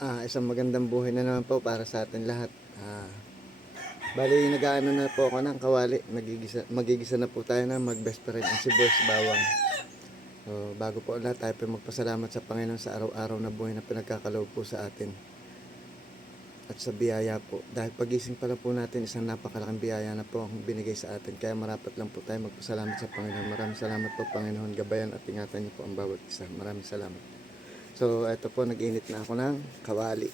Isang magandang buhay na naman po para sa atin lahat. Bali, nag-aano na po ako ng kawali. Magigisa na po tayo na mag-best friend ang sibuyas bawang. So, bago po lahat, tayo po magpasalamat sa Panginoon sa araw-araw na buhay na pinagkakaloob po sa atin. At sa biyaya po. Dahil pagising pa lang po natin, isang napakalaking biyaya na po ang binigay sa atin. Kaya marapat lang po tayo magpasalamat sa Panginoon. Maraming salamat po, Panginoon. Gabayan at ingatan niyo po ang bawat isa. Maraming salamat. So, ito po, nag-init na ako ng kawali.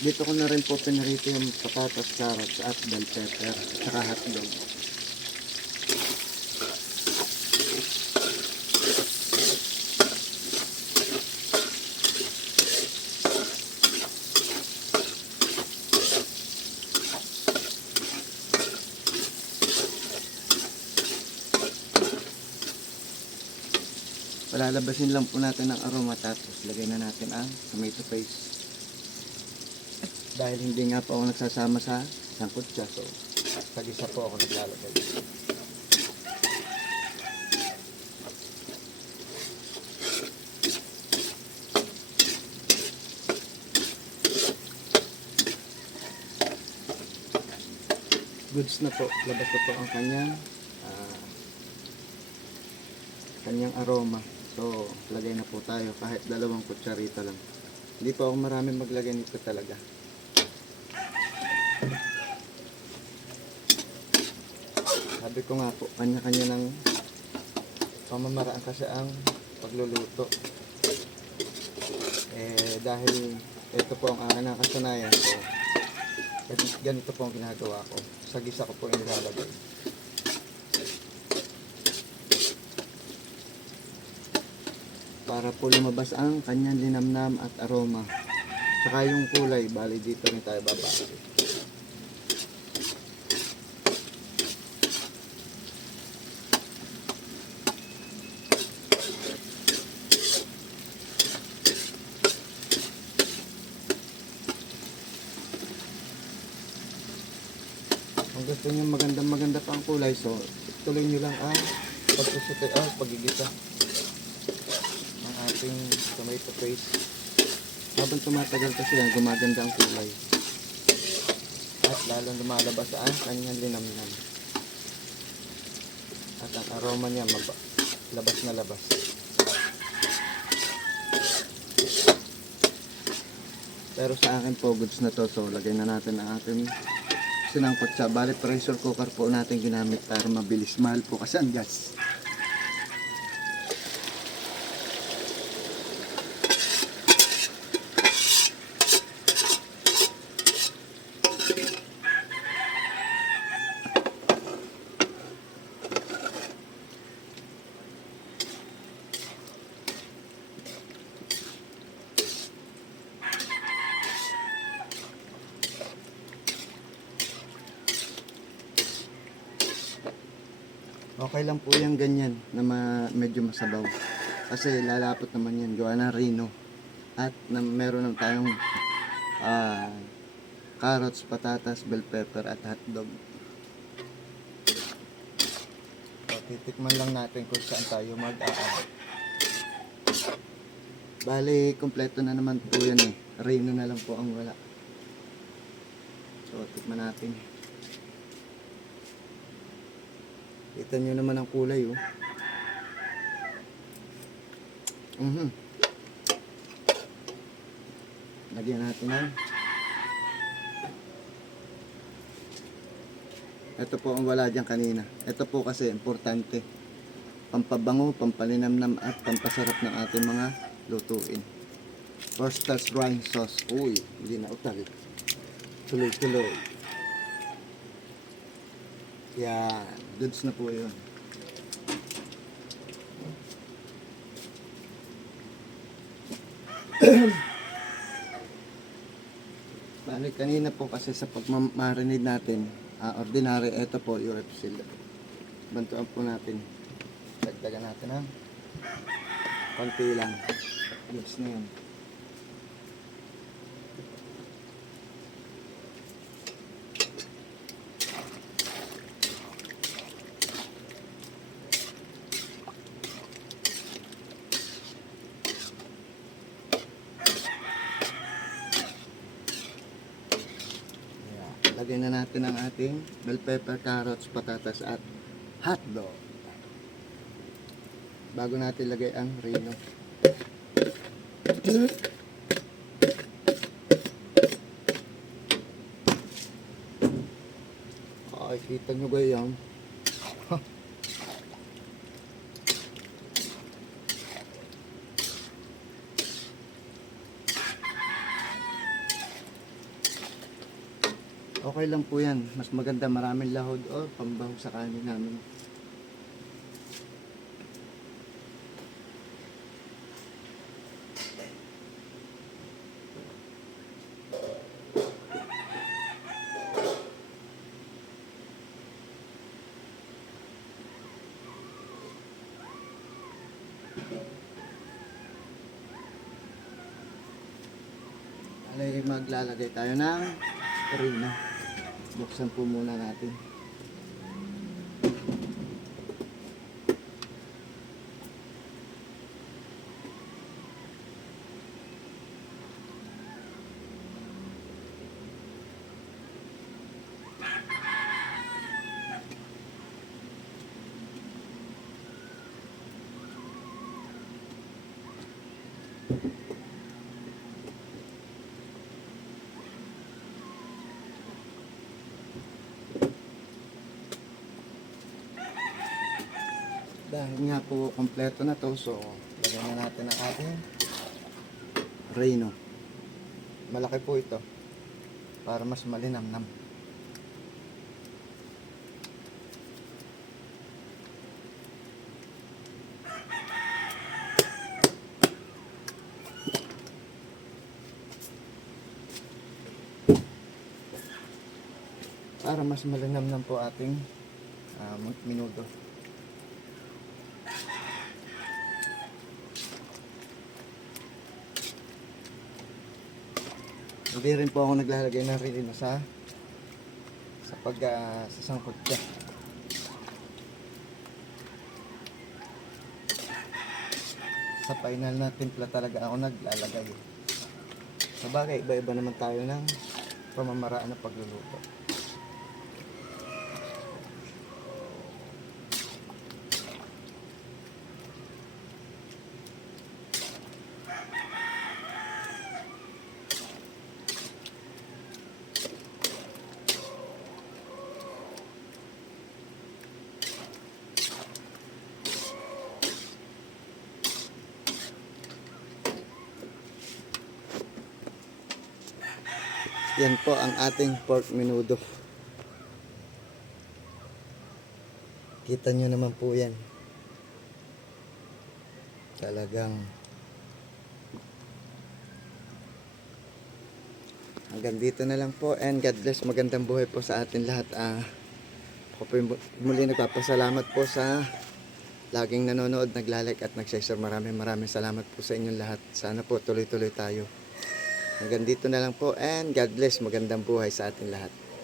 Dito ko na rin po pinarito yung patatas, carrots at bell pepper at saka hotdog. Palalabasin lang po natin ang aroma tapos lagay na natin ang tomato paste. Dahil hindi nga po ako nagsasama sa sangkutsa, so tag-isa po ako naglalagay. Goods na po, labas na po ang kanyang aroma. So, lagay na po tayo kahit 2 kutsarita lang. Hindi po ako marami maglagay nito talaga. Sabi ko nga po, kanya-kanya ng pamamaraan kasi ang pagluluto. Dahil ito po ang aking nakasanayan, so ganito po ang ginagawa ko. Sa gisa ko po yung nilalagay. Para po lumabas ang kanyang linamnam at aroma. Tsaka yung kulay, bali dito rin tayo babase. Kung gusto nyo maganda pa ang kulay, so tuloy nyo lang ang pagigisa ng ating tomato paste. Habang tumatagal kasi yan, gumaganda ang kulay. At lalong lumalabas ang kanyang linamnam. At ang aroma niya labas na labas. Pero sa akin po, goods na to. So, lagay na natin ang ating sinangkutsa. Bali, pressure cooker po natin ginamit para mabilis. Mahal po kasi ang gas. Okay lang po yung ganyan na medyo masabaw. Kasi lalapot naman yan. Gawa ng rino. At meron naman tayong carrots, patatas, bell pepper at hotdog. So, titikman lang natin kung saan tayo mag-aabot. Bali, kompleto na naman po yan eh. Rino na lang po ang wala. So, tikman natin. Kita nyo naman ang kulay, oh. Lagyan natin ng ito po ang wala dyan kanina. Ito po kasi importante. Pampabango, pampalinamnam at pampasarap ng ating mga lutuin. Worcestershire wine sauce. Uy, hindi na utal. Tuloy-tuloy. Yan, goods na po yun. Balik kanina po kasi sa pagmamarinate natin, ordinary, ito po UFC. Bantuan po natin. Dagdagan natin ng konti lang. Yes na yun. Lagay na natin ang ating bell pepper, carrots, patatas at hotdog. Bago natin lagay ang reno. Ay, kita nyo ba yan? Okay lang po yan. Mas maganda maraming lahod o pambaho sa kanin namin. Alay, maglalagay tayo ng reno. Buksan po muna natin. Dahil nga po kompleto na to, so lagyan na natin ang ating reno. Malaki po ito para mas malinamnam. Para mas malinamnam po ating minuto. Hindi rin po ako naglalagay ng reno sa sasangkot ka. Sa final na timpla talaga ako naglalagay. Sa bagay, iba-iba naman tayo ng pamamaraan ng pagluluto. Yan po ang ating pork menudo. Kita nyo naman po yan. Talagang hanggang dito na lang po, and God bless. Magandang buhay po sa atin lahat. Ako po muli nagpapasalamat po sa laging nanonood, naglalike at nagsishare. Maraming salamat po sa inyong lahat. Sana po tuloy-tuloy tayo. Hanggang dito na lang po, and God bless. Magandang buhay sa atin lahat.